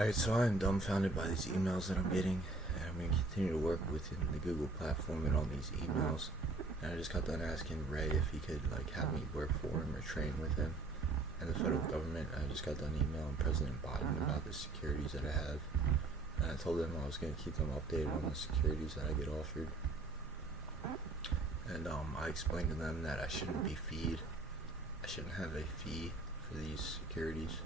Alright, so I'm dumbfounded by these emails that I'm getting, and I'm going to continue to work within the Google platform and on these emails. And I just got done asking Ray if he could have me work for him or train with him. And the federal government, I just got done emailing President Biden about the securities that I have. And I told them I was going to keep them updated on the securities that I get offered. And I explained to them that I shouldn't be feed. I shouldn't have a fee for these securities.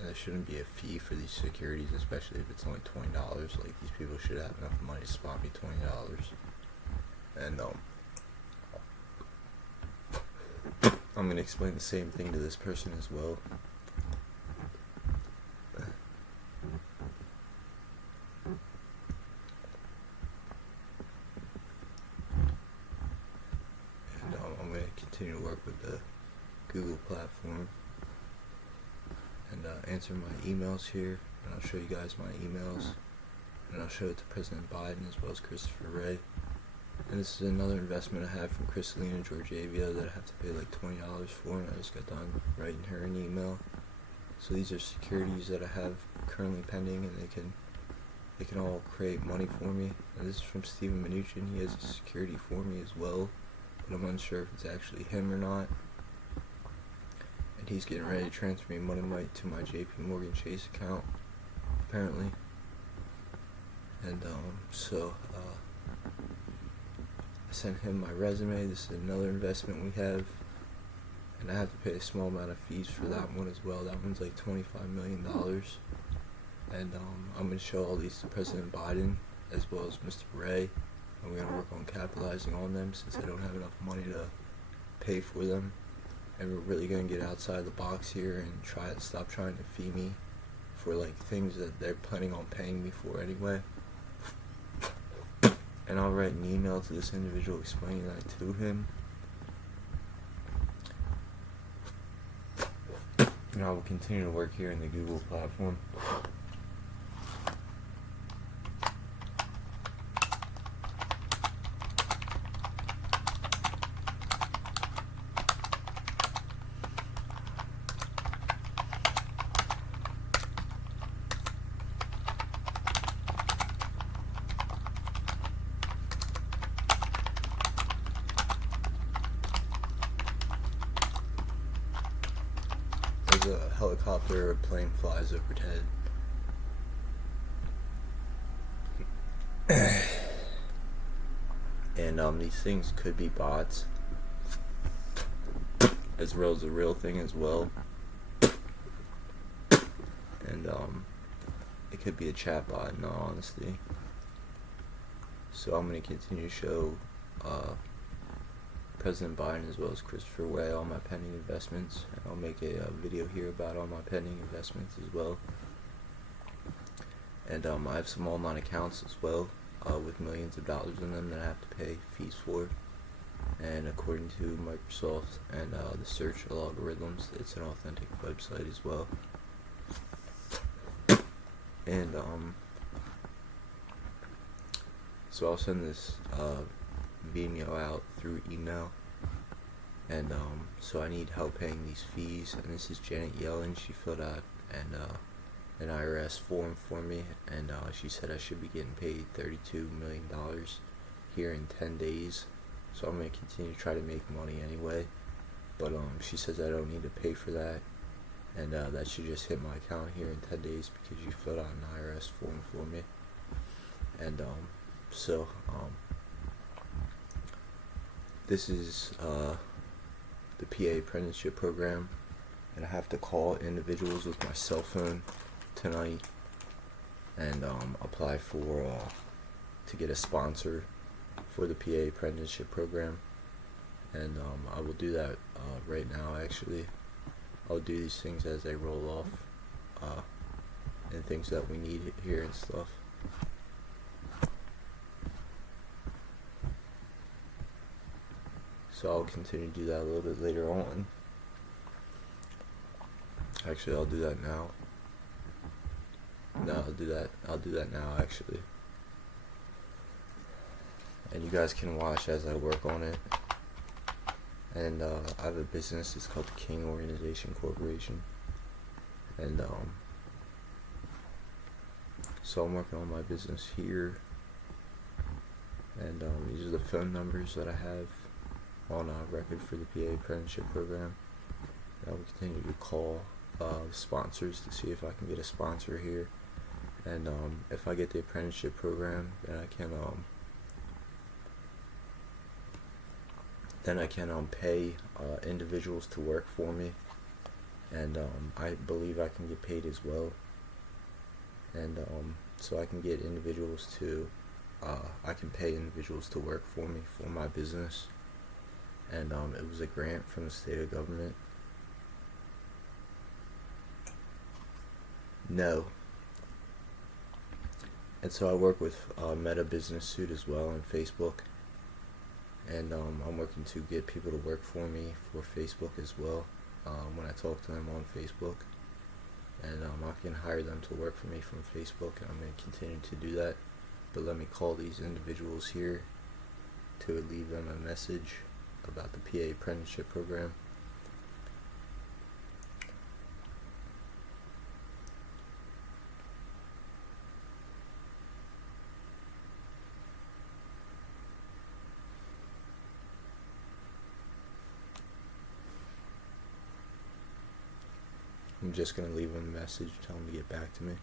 There shouldn't be a fee for these securities, especially if it's only $20. Like, these people should have enough money to spot me $20. And I'm gonna explain the same thing to this person as well. And I'm gonna continue to work with the Google platform and answer my emails here, and I'll show you guys my emails, and I'll show it to President Biden as well as Christopher Wray. And this is another investment I have from Kristalina Georgieva that I have to pay like $20 for, and I just got done writing her an email. So these are securities that I have currently pending, and they can all create money for me. And this is from Steven Mnuchin. He has a security for me as well, but I'm unsure if it's actually him or not. And he's getting ready to transfer me money to my JP Morgan Chase account, apparently. And I sent him my resume. This is another investment we have, and I have to pay a small amount of fees for that one as well. That one's like $25 million. And I'm going to show all these to President Biden as well as Mr. Wray, and we're going to work on capitalizing on them since I don't have enough money to pay for them. And we're really going to get outside the box here and stop trying to fee me for things that they're planning on paying me for anyway. And I'll write an email to this individual explaining that to him. And I will continue to work here in the Google platform. There's a helicopter or a plane flies overhead. And these things could be bots, as well as a real thing as well. And it could be a chat bot in all honesty. So I'm going to continue to show President Biden as well as Christopher Wray all my pending investments, and I'll make a video here about all my pending investments as well. And I have some online accounts as well with millions of dollars in them that I have to pay fees for, and according to Microsoft and the search algorithms, it's an authentic website as well. And so I'll send this Vimeo out through email, and so I need help paying these fees. And this is Janet Yellen. She filled out an IRS form for me, and she said I should be getting paid $32 million here in 10 days. So I'm going to continue to try to make money anyway, but she says I don't need to pay for that, and that should just hit my account here in 10 days because you filled out an IRS form for me. And this is the PA apprenticeship program, and I have to call individuals with my cell phone tonight and apply for to get a sponsor for the PA apprenticeship program. And I will do that right now. Actually, I'll do these things as they roll off, and things that we need here and stuff. So I'll continue to do that a little bit later on. Actually, I'll do that now. No, I'll do that now, actually. And you guys can watch as I work on it. And I have a business. It's called the King Organization Corporation. And so I'm working on my business here. And these are the phone numbers that I have on record for the PA apprenticeship program. I will continue to call sponsors to see if I can get a sponsor here. And if I get the apprenticeship program, then I can pay individuals to work for me, and I believe I can get paid as well. And so I can get individuals to I can pay individuals to work for me for my business. And it was a grant from the state of government. No. And so I work with Meta Business Suite as well on Facebook. And I'm working to get people to work for me for Facebook as well when I talk to them on Facebook. And I can hire them to work for me from Facebook, and I'm going to continue to do that. But let me call these individuals here to leave them a message about the PA apprenticeship program. I'm just going to leave them a message, tell them to get back to me.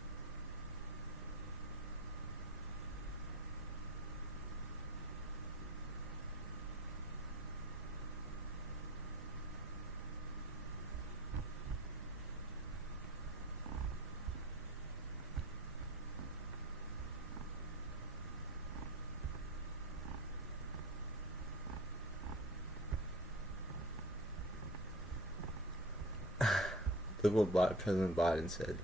Look what President Biden said.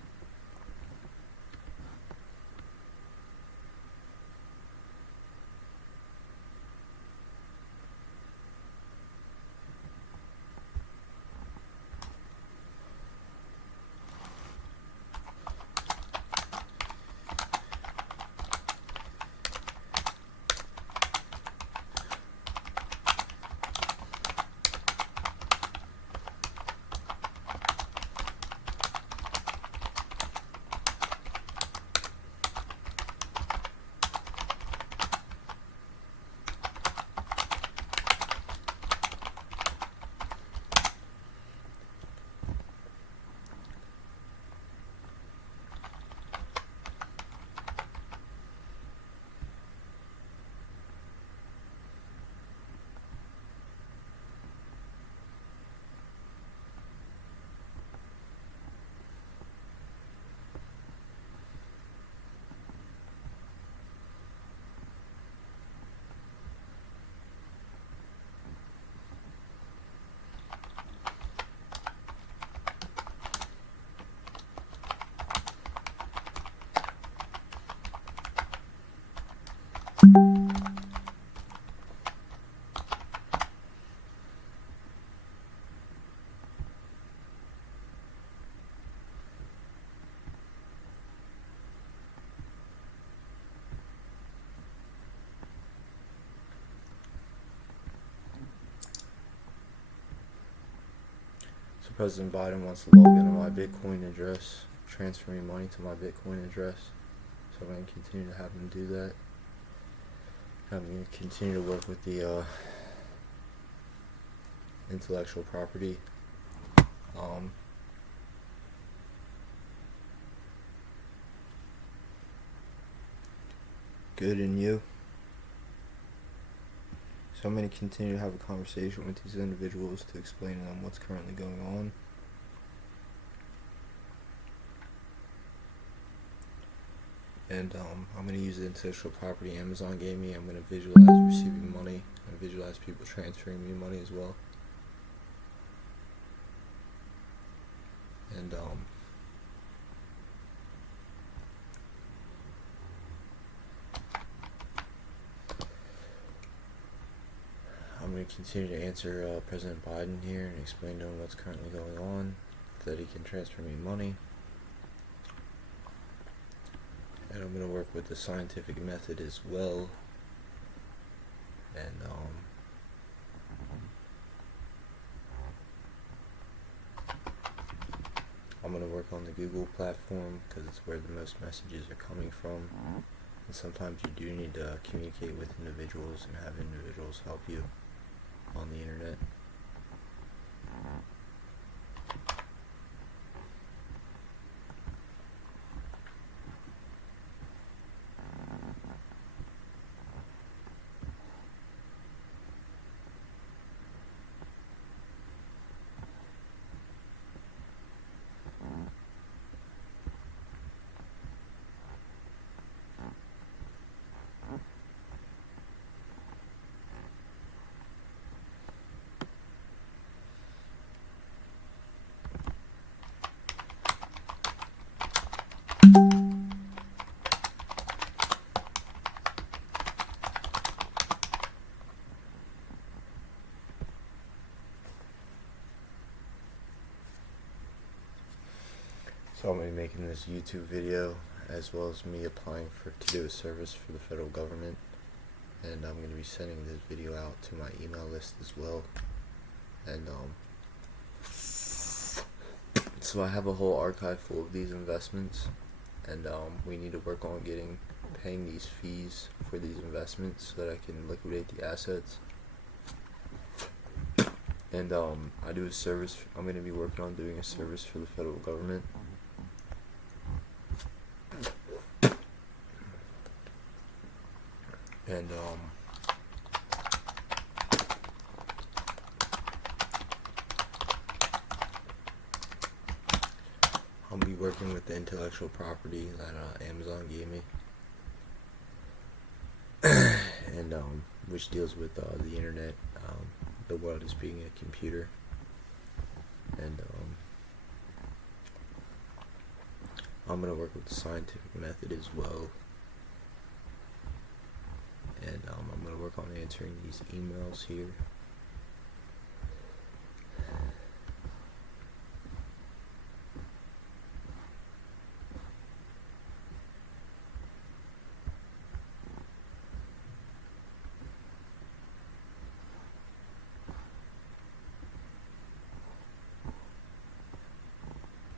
So President Biden wants to log into my Bitcoin address, transfer me money to my Bitcoin address. So I'm going to continue to have him do that. I'm going to continue to work with the intellectual property. Good in you. So I'm going to continue to have a conversation with these individuals to explain to them what's currently going on. And I'm going to use the intellectual property Amazon gave me. I'm going to visualize receiving money and visualize people transferring me money as well. And I'm going to continue to answer President Biden here and explain to him what's currently going on, so that he can transfer me money. And I'm going to work with the scientific method as well. And I'm gonna work on the Google platform because it's where the most messages are coming from. And sometimes you do need to communicate with individuals and have individuals help you on the internet. So I'm going to be making this YouTube video as well as me applying to do a service for the federal government, and I'm going to be sending this video out to my email list as well. And so I have a whole archive full of these investments, and we need to work on paying these fees for these investments so that I can liquidate the assets. And I do a service. I'm going to be working on doing a service for the federal government. And I'll be working with the intellectual property that Amazon gave me, and which deals with the internet. The world is being a computer, and I'm gonna work with the scientific method as well. And I'm going to work on answering these emails here.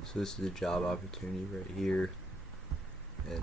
So this is a job opportunity right here. And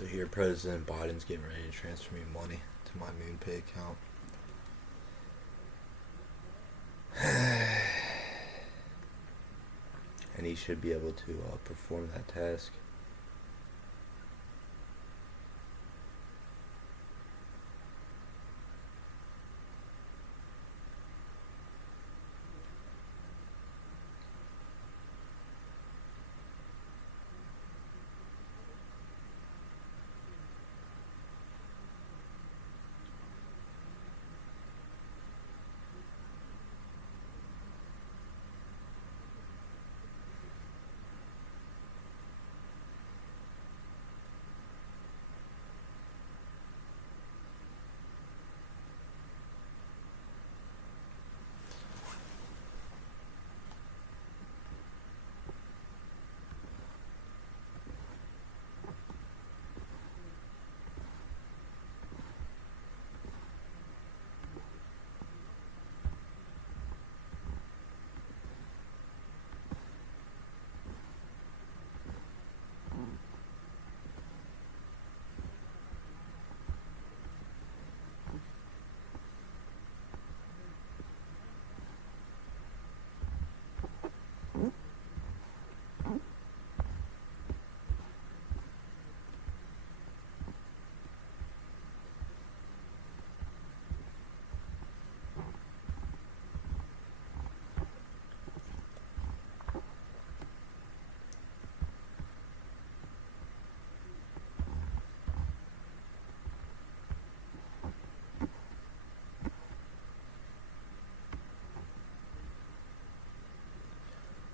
So here, President Biden's getting ready to transfer me money to my MoonPay account. And he should be able to perform that task.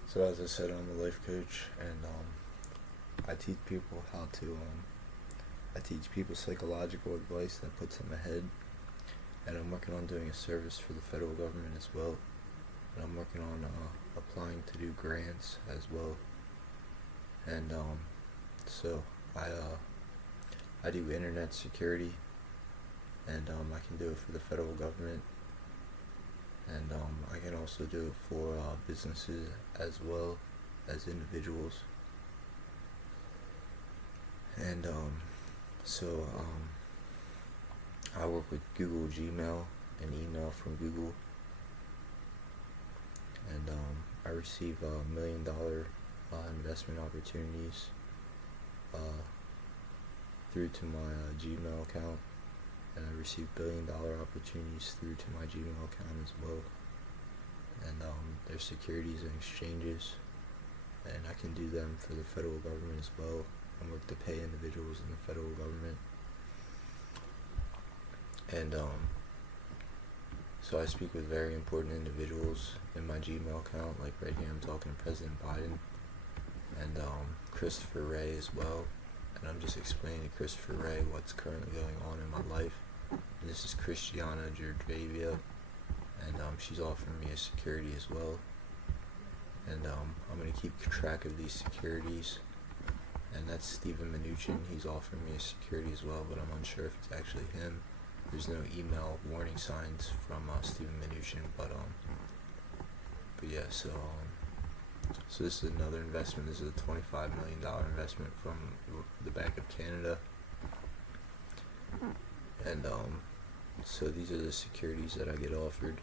So as I said, I'm a life coach, and I teach people I teach people psychological advice that puts them ahead, and I'm working on doing a service for the federal government as well, and I'm working on applying to do grants as well, and so I do internet security, and I can do it for the federal government. And I can also do it for businesses as well as individuals. And I work with Google Gmail and email from Google. And I receive $1 million investment opportunities through to my Gmail account. And I receive $1 billion opportunities through to my Gmail account as well. And there's securities and exchanges, and I can do them for the federal government as well. I work to pay individuals in the federal government. And so I speak with very important individuals in my Gmail account, like right here I'm talking to President Biden and Christopher Wray as well. And I'm just explaining to Christopher Wray what's currently going on in my life. And this is Christiana Georgieva, and she's offering me a security as well. And I'm going to keep track of these securities. And that's Steven Mnuchin. He's offering me a security as well, but I'm unsure if it's actually him. There's no email warning signs from Steven Mnuchin, but yeah. So this is another investment. This is a $25 million investment from the Bank of Canada. And so these are the securities that I get offered.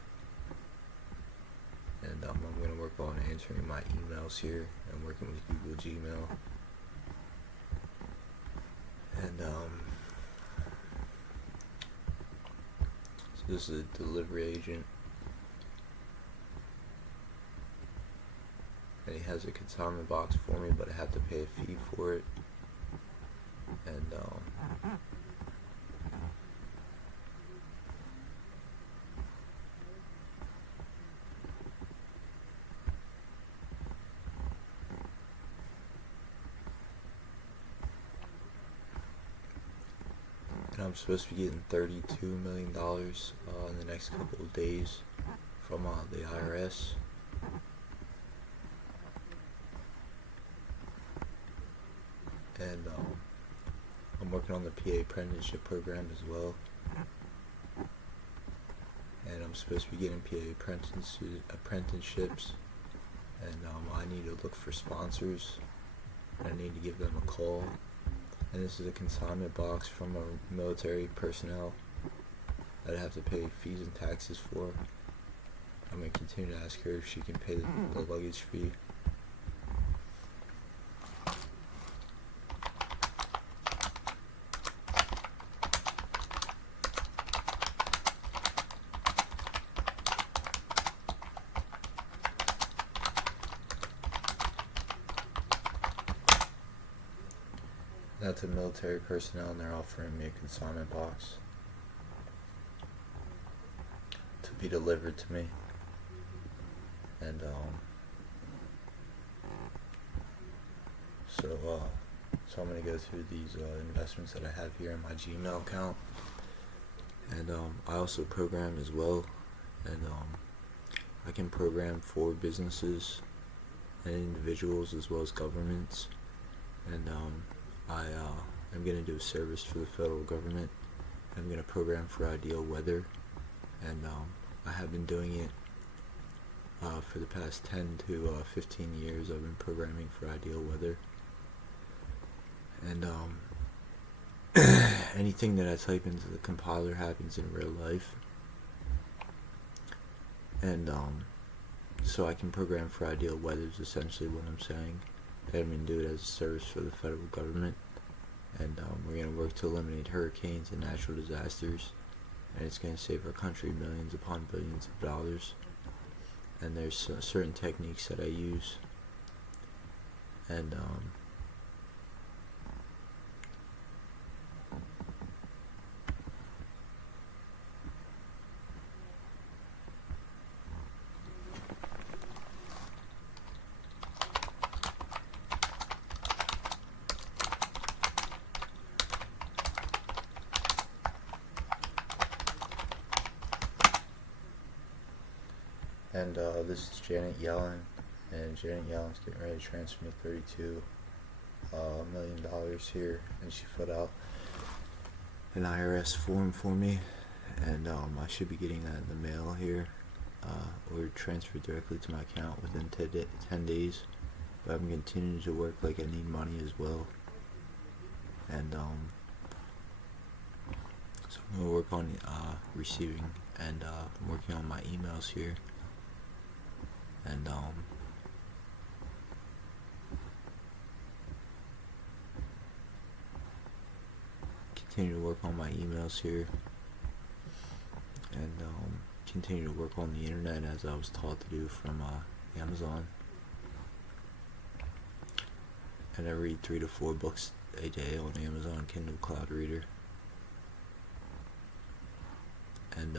And I'm going to work on answering my emails here and working with Google Gmail. And so this is a delivery agent. And he has a consignment box for me, but I have to pay a fee for it. And I'm supposed to be getting $32 million in the next couple of days from the IRS. And I'm working on the PA apprenticeship program as well. And I'm supposed to be getting PA apprenticeships. And I need to look for sponsors. And I need to give them a call And this is a consignment box from a military personnel that I have to pay fees and taxes for. I'm going to continue to ask her if she can pay the luggage fee. That's a military personnel, and they're offering me a consignment box to be delivered to me. And so I'm gonna go through these investments that I have here in my Gmail account, and I also program as well, and I can program for businesses and individuals as well as governments, and I'm going to do a service for the federal government. I'm going to program for Ideal Weather, and I have been doing it for the past 10 to 15 years. I've been programming for Ideal Weather, and anything that I type into the compiler happens in real life, and so I can program for Ideal Weather is essentially what I'm saying. I'm going to do it as a service for the federal government, and we're going to work to eliminate hurricanes and natural disasters, and it's going to save our country millions upon billions of dollars. And there's certain techniques that I use, and this is Janet Yellen, and Janet Yellen's getting ready to transfer me $32 million here, and she filled out an IRS form for me, and I should be getting that in the mail here, or transferred directly to my account within 10 days, but I'm continuing to work like I need money as well, and so I'm going to work on receiving, and I'm working on my emails here, and continue to work on my emails here, and continue to work on the internet as I was taught to do from Amazon. And I read 3 to 4 books a day on Amazon Kindle Cloud Reader, and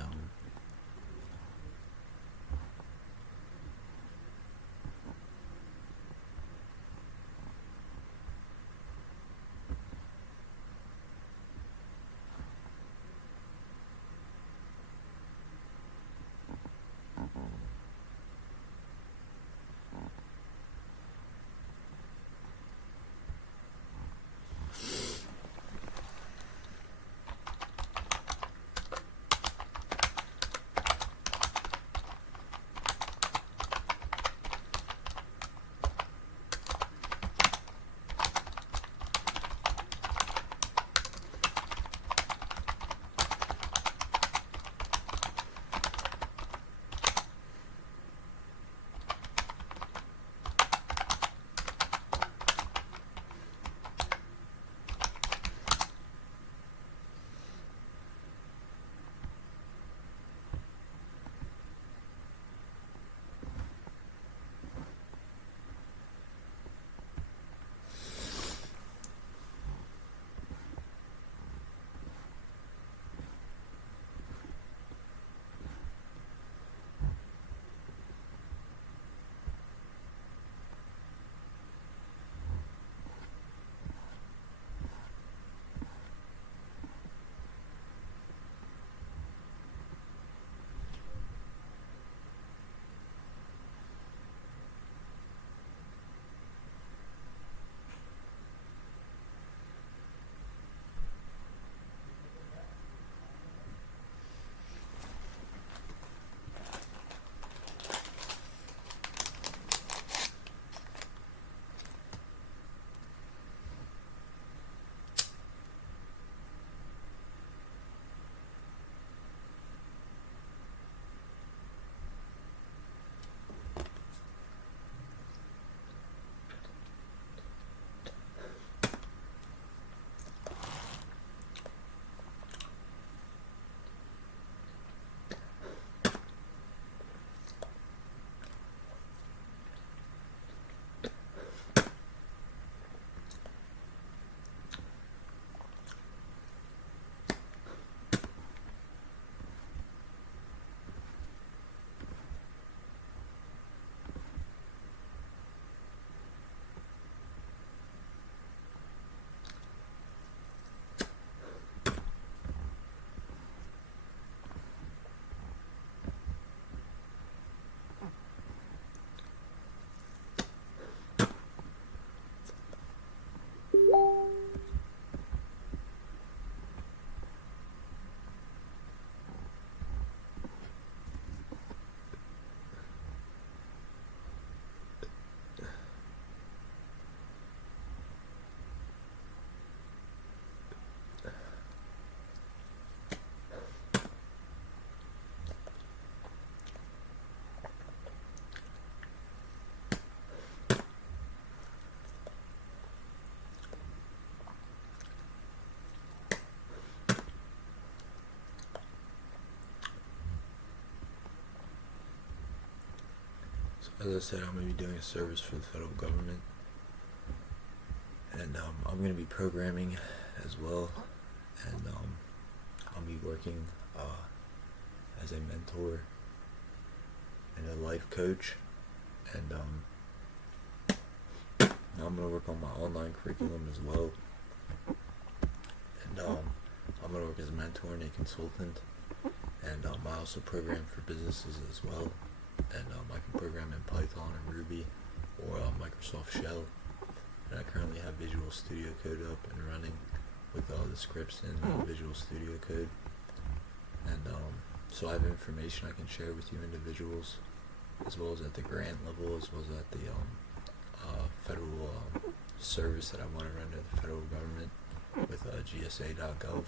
So as I said, I'm going to be doing a service for the federal government, and I'm going to be programming as well, and I'll be working as a mentor and a life coach, and I'm going to work on my online curriculum as well, and I'm going to work as a mentor and a consultant, and I also program for businesses as well, and I can program in Python or Ruby or Microsoft Shell, and I currently have Visual Studio Code up and running with all the scripts in Visual Studio Code, and so I have information I can share with you individuals, as well as at the grant level, as well as at the federal service that I want to run to the federal government with GSA.gov.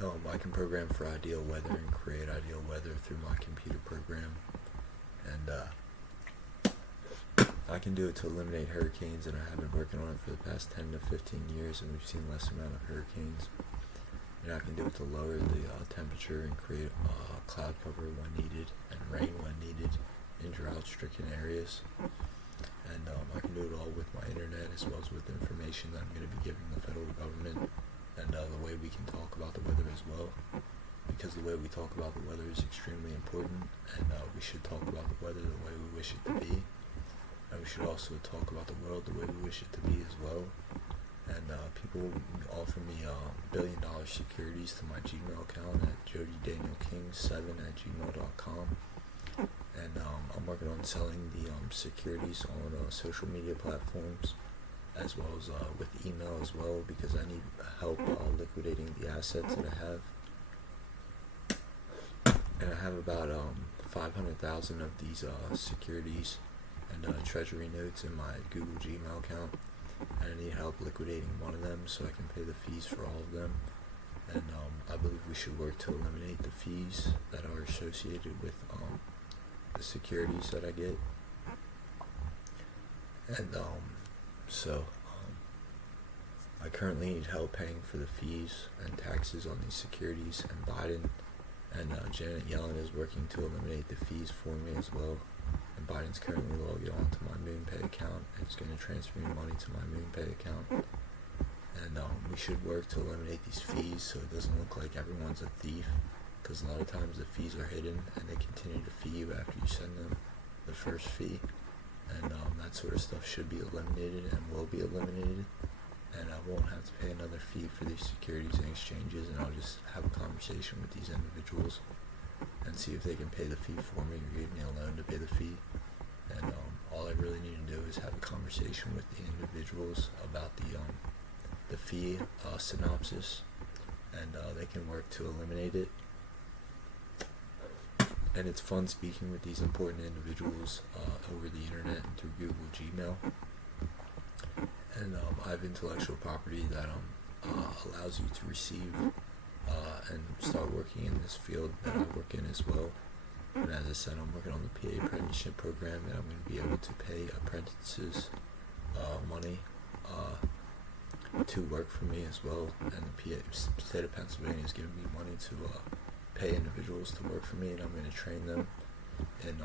And I can program for ideal weather and create ideal weather through my computer program, and I can do it to eliminate hurricanes, and I have been working on it for the past 10 to 15 years, and we've seen less amount of hurricanes. And I can do it to lower the temperature and create cloud cover when needed and rain when needed in drought-stricken areas. And I can do it all with my internet, as well as with information that I'm going to be giving the federal government, and the way we can talk about the weather as well, because the way we talk about the weather is extremely important, and we should talk about the weather the way we wish it to be, and we should also talk about the world the way we wish it to be as well. And people offer me $1 billion securities to my Gmail account at jodydanielking7@gmail.com, and I'm working on selling the securities on social media platforms, as well as with email as well, because I need help liquidating the assets that I have. And I have about 500,000 of these securities and treasury notes in my Google Gmail account, and I need help liquidating one of them so I can pay the fees for all of them. And I believe we should work to eliminate the fees that are associated with the securities that I get. And so I currently need help paying for the fees and taxes on these securities, and Biden and Janet Yellen is working to eliminate the fees for me as well. And Biden's currently logging on to my MoonPay account, and is going to transfer me money to my MoonPay account. And we should work to eliminate these fees so it doesn't look like everyone's a thief, because a lot of times the fees are hidden and they continue to fee you after you send them the first fee. And that sort of stuff should be eliminated and will be eliminated, and I won't have to pay another fee for these securities and exchanges, and I'll just have a conversation with these individuals and see if they can pay the fee for me or give me a loan to pay the fee. And all I really need to do is have a conversation with the individuals about the fee synopsis, and they can work to eliminate it. And it's fun speaking with these important individuals over the internet and through Google Gmail. And I have intellectual property that allows you to receive and start working in this field that I work in as well. And as I said, I'm working on the PA apprenticeship program, and I'm going to be able to pay apprentices money to work for me as well. And the state of Pennsylvania is giving me money to pay individuals to work for me, and I'm going to train them in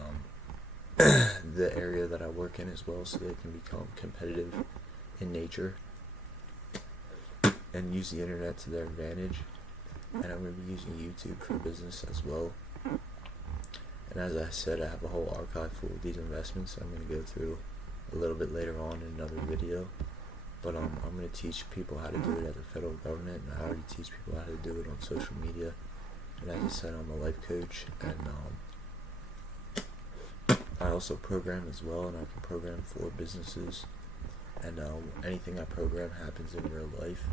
the area that I work in as well, so they can become competitive in nature and use the internet to their advantage. And I'm going to be using YouTube for business as well. And as I said, I have a whole archive full of these investments I'm going to go through a little bit later on in another video. But I'm going to teach people how to do it at the federal government, and I already teach people how to do it on social media. And as I said, I'm a life coach, and I also program as well, and I can program for businesses. And anything I program happens in real life,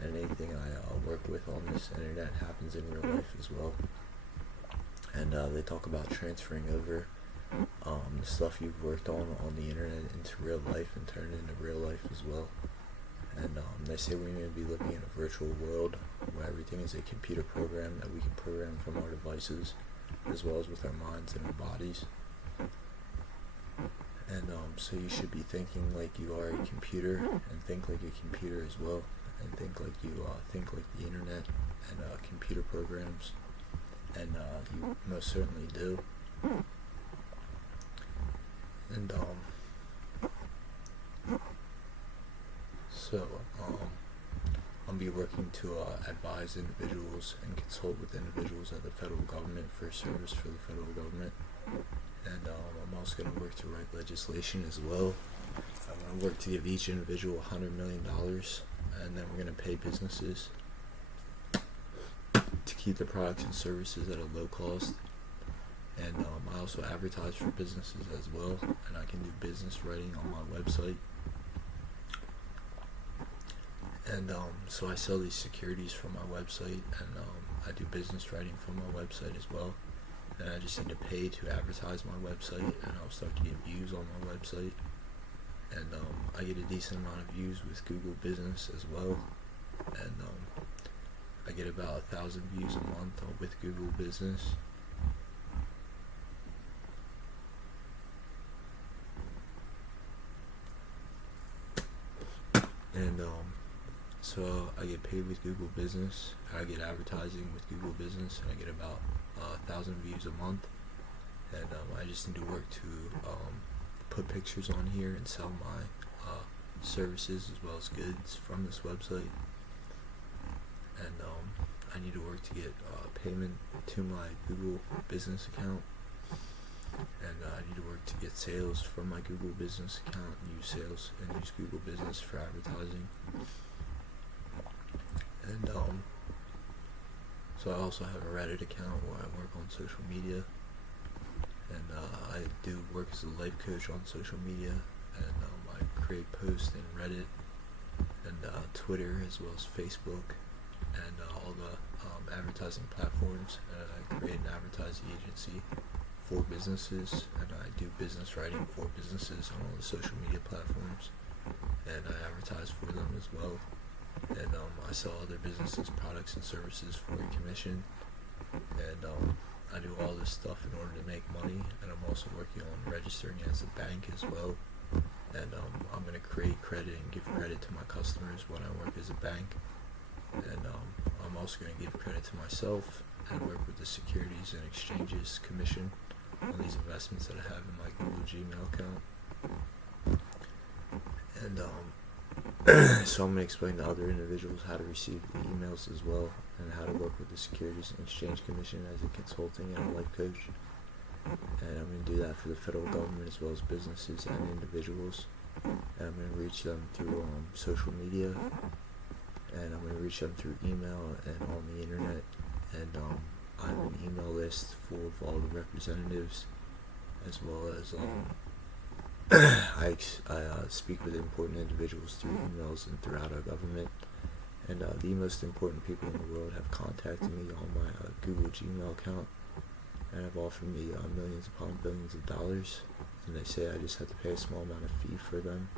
and anything I work with on this internet happens in real life as well. And they talk about transferring over the stuff you've worked on the internet into real life and turn it into real life as well. And they say we may be living in a virtual world where everything is a computer program that we can program from our devices, as well as with our minds and our bodies. And so you should be thinking like you are a computer, and think like a computer as well, and think like you think like the internet and computer programs, and you most certainly do. And so I'll be working to advise individuals and consult with individuals at the federal government for service for the federal government. And I'm also going to work to write legislation as well. I'm going to work to give each individual $100 million, and then we're going to pay businesses to keep the products and services at a low cost. And I also advertise for businesses as well, and I can do business writing on my website. And so I sell these securities from my website, and I do business writing from my website as well. And I just need to pay to advertise my website, and I'll start to get views on my website. And I get a decent amount of views with Google Business as well. And I get about 1,000 views a month with Google Business. And so I get paid with Google Business. I get advertising with Google Business, and I get about 1,000 views a month. And I just need to work to put pictures on here and sell my services as well as goods from this website. And I need to work to get payment to my Google Business account. And I need to work to get sales from my Google Business account and use Google Business for advertising. And so I also have a Reddit account where I work on social media. And I do work as a life coach on social media. And I create posts in Reddit and Twitter as well as Facebook and all the advertising platforms. And I create an advertising agency for businesses, and I do business writing for businesses on all the social media platforms, and I advertise for them as well. And I sell other businesses products and services for a commission, and I do all this stuff in order to make money. And I'm also working on registering as a bank as well. And I'm going to create credit and give credit to my customers when I work as a bank. And I'm also going to give credit to myself and work with the Securities and Exchanges Commission on these investments that I have in my Google Gmail account. And so I'm going to explain to other individuals how to receive the emails as well, and how to work with the Securities and Exchange Commission as a consulting and a life coach. And I'm going to do that for the federal government as well as businesses and individuals. And I'm going to reach them through social media, and I'm going to reach them through email and on the internet. And I have an email list full of all the representatives, as well as I speak with important individuals through emails and throughout our government. And the most important people in the world have contacted me on my Google Gmail account and have offered me millions upon billions of dollars. And they say I just have to pay a small amount of fee for them.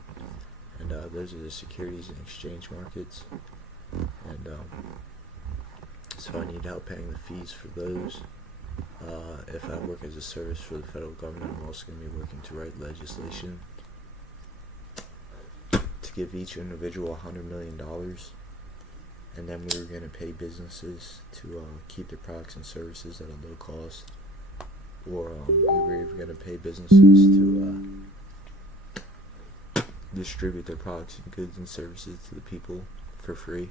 And those are the securities and exchange markets. And so I need help paying the fees for those. If I work as a service for the federal government, I'm also going to be working to write legislation to give each individual $100 million. And then we were going to pay businesses to keep their products and services at a low cost. Or we were even going to pay businesses to distribute their products and goods and services to the people for free.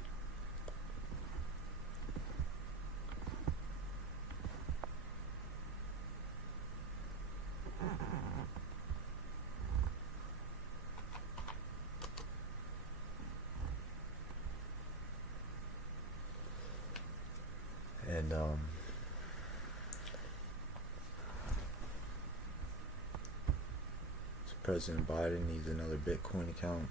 And so President Biden needs another Bitcoin account.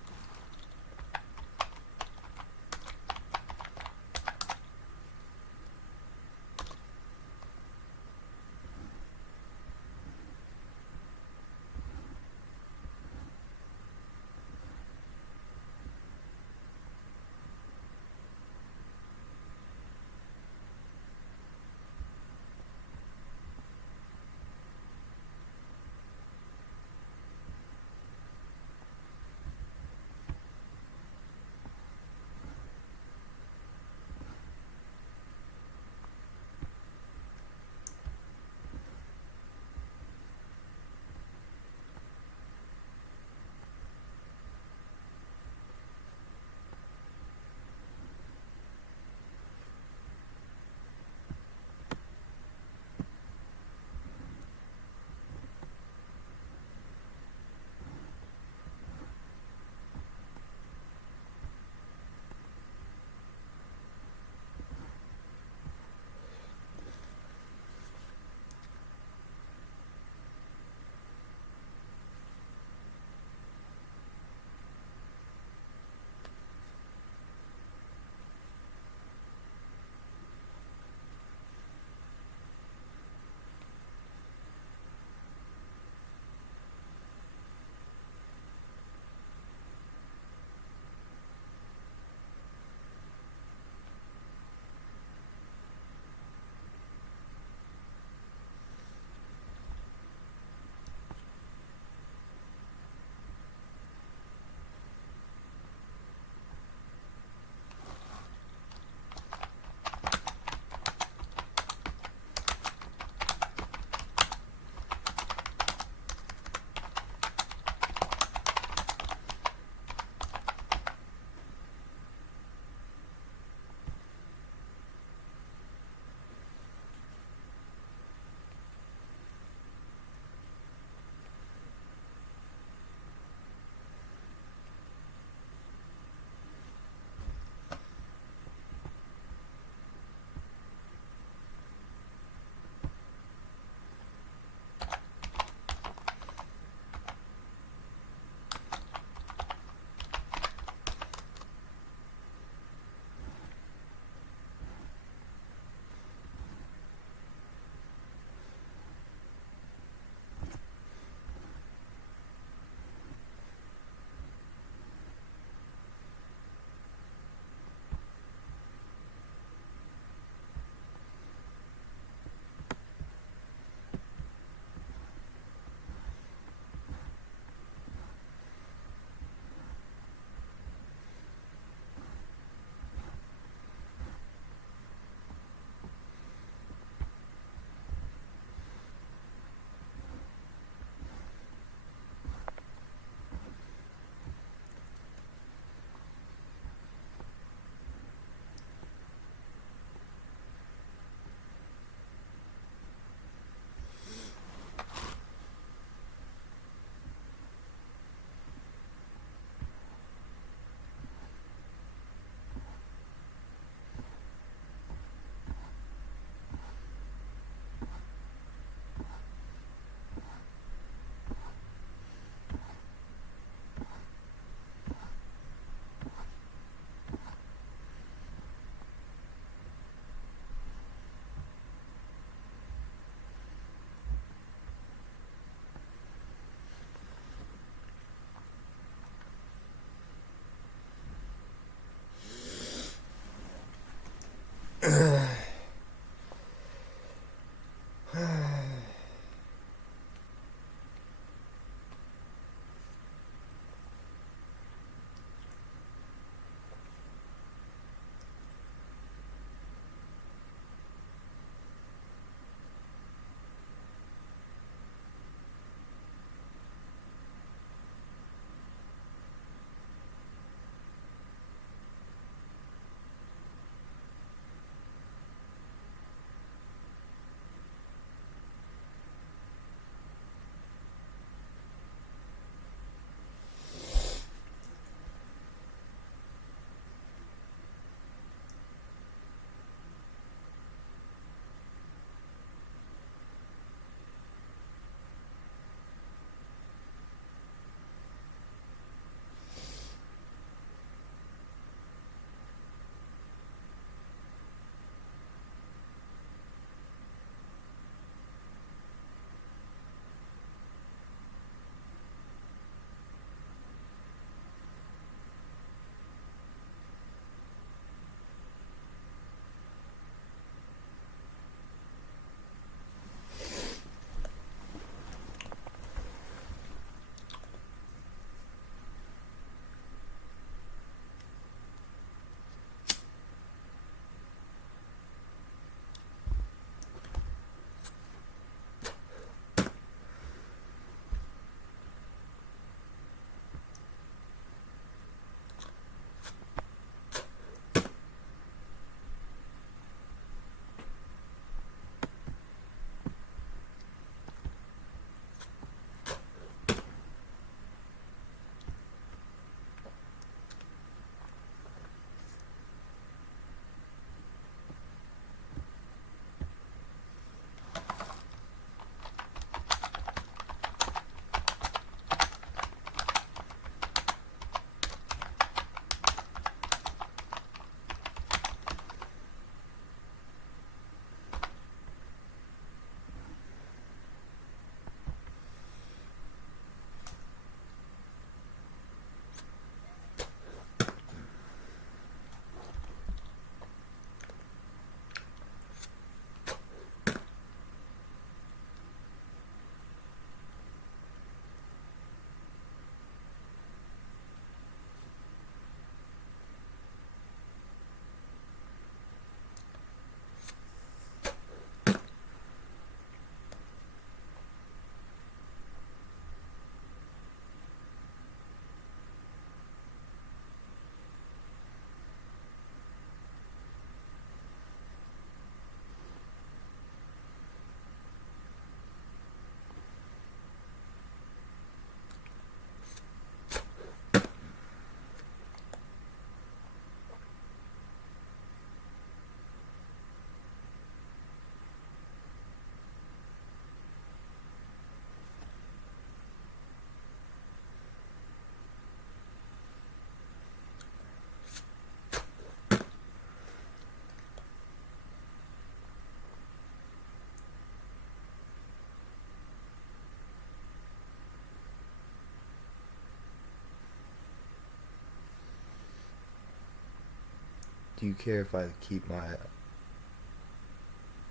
Do you care if I keep my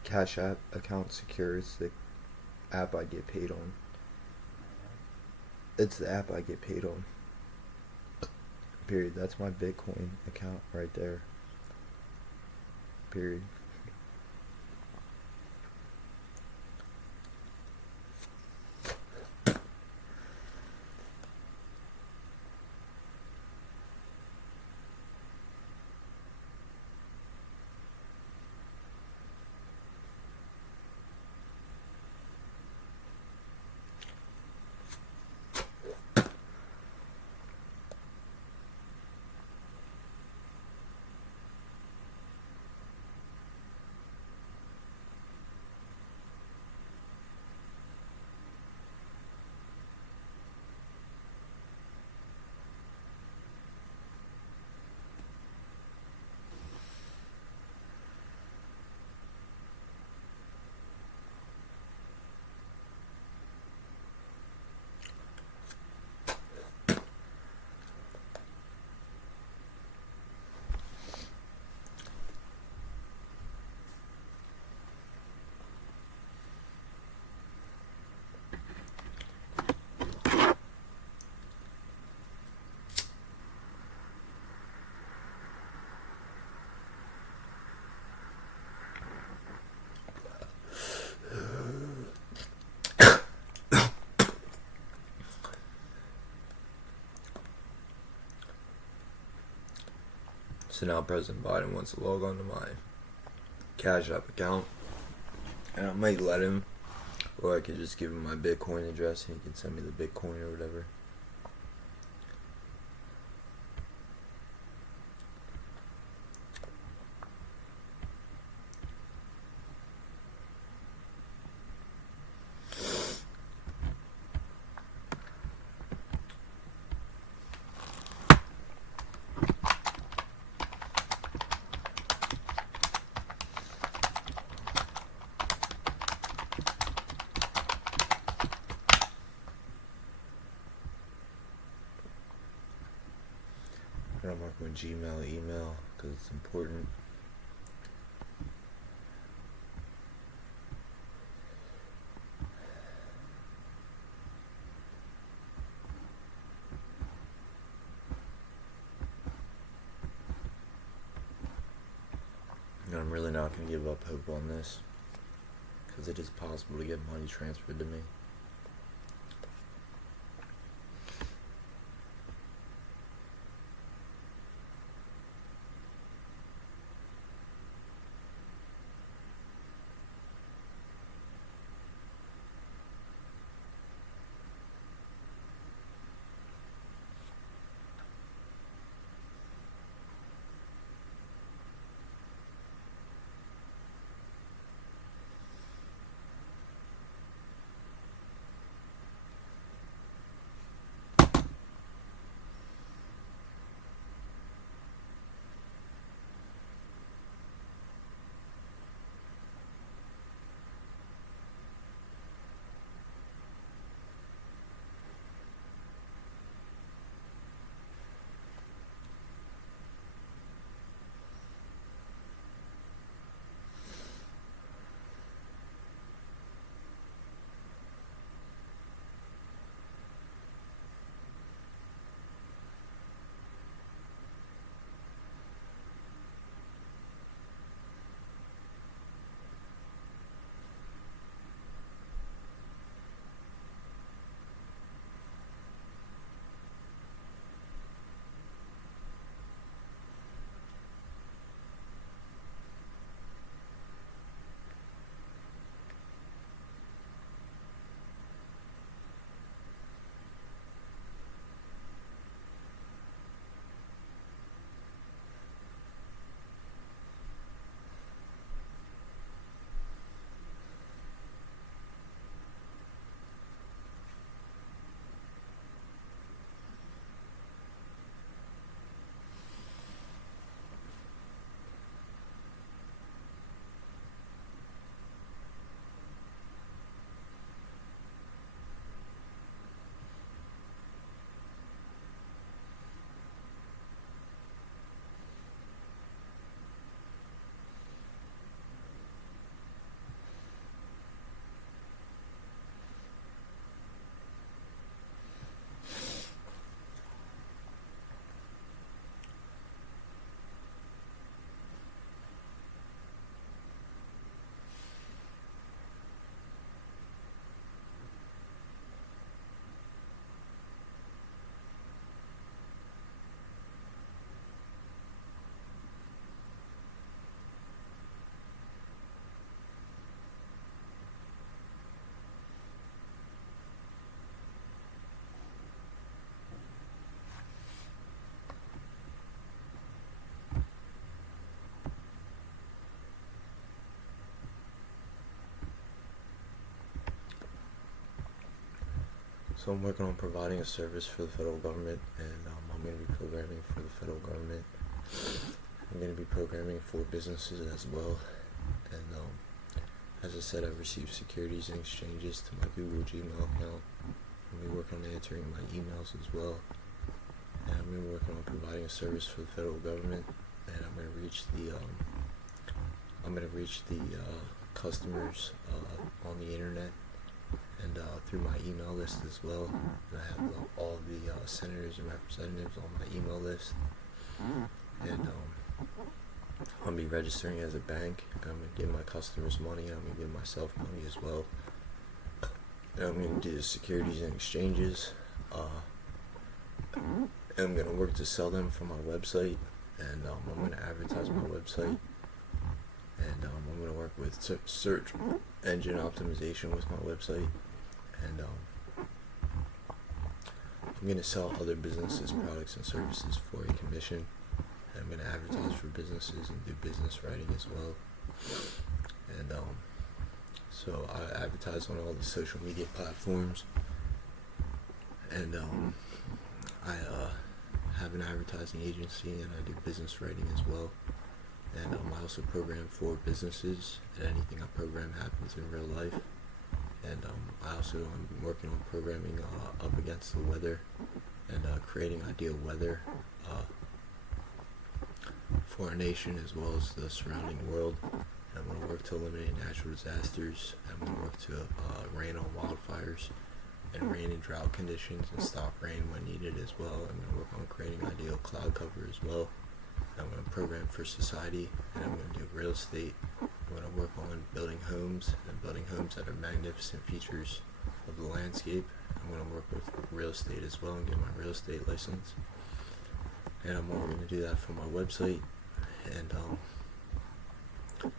Cash App account secure? It's the app I get paid on. It's the app I get paid on. Period. That's my Bitcoin account right there. Period. So now President Biden wants to log on to my Cash App account, and I might let him, or I could just give him my Bitcoin address and he can send me the Bitcoin or whatever. I'm working with Gmail email because it's important. And I'm really not going to give up hope on this because it is possible to get money transferred to me. So I'm working on providing a service for the federal government, and I'm going to be programming for the federal government. I'm going to be programming for businesses as well. And as I said, I've received securities and exchanges to my Google Gmail account. I'm going to be working on answering my emails as well. And I'm going to be working on providing a service for the federal government. And I'm going to reach the customers on the internet and through my email list as well. And I have all the senators and representatives on my email list. And I'll be registering as a bank. And I'm going to give my customers money. And I'm going to give myself money as well. And I'm going to do the securities and exchanges. And I'm going to work to sell them from my website. And I'm going to advertise my website. And I'm going to work with search engine optimization with my website. And I'm going to sell other businesses products and services for a commission. And I'm going to advertise for businesses and do business writing as well. And so I advertise on all the social media platforms. And I have an advertising agency, and I do business writing as well. And I also program for businesses, and anything I program happens in real life. And I also am working on programming up against the weather and creating ideal weather for our nation as well as the surrounding world. And I'm going to work to eliminate natural disasters. I'm going to work to rain on wildfires and rain in drought conditions and stop rain when needed as well. I'm going to work on creating ideal cloud cover as well. I'm going to program for society, and I'm going to do real estate. I'm going to work on building homes and building homes that are magnificent features of the landscape. I'm going to work with real estate as well and get my real estate license. And I'm going to do that for my website. And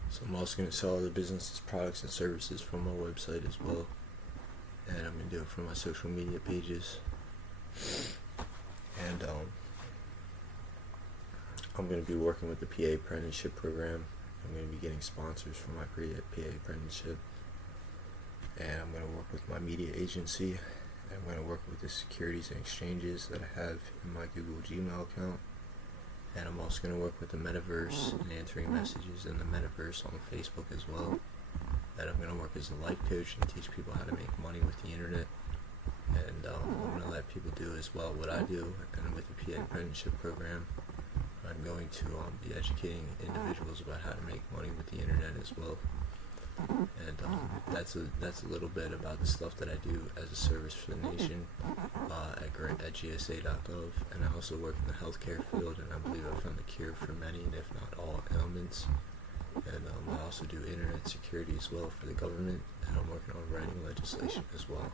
so I'm also going to sell other businesses, products, and services from my website as well. And I'm going to do it for my social media pages. And I'm going to be working with the PA apprenticeship program. I'm going to be getting sponsors for my PA apprenticeship. And I'm going to work with my media agency. And I'm going to work with the securities and exchanges that I have in my Google Gmail account. And I'm also going to work with the metaverse and answering messages in the metaverse on Facebook as well. And I'm going to work as a life coach and teach people how to make money with the internet. And I'm going to let people do as well what I do. And with the PA apprenticeship program, I'm going to be educating individuals about how to make money with the internet as well. And that's a little bit about the stuff that I do as a service for the nation at GSA.gov. And I also work in the healthcare field, and I believe I found the cure for many, and if not all, ailments. And I also do internet security as well for the government, and I'm working on writing legislation as well.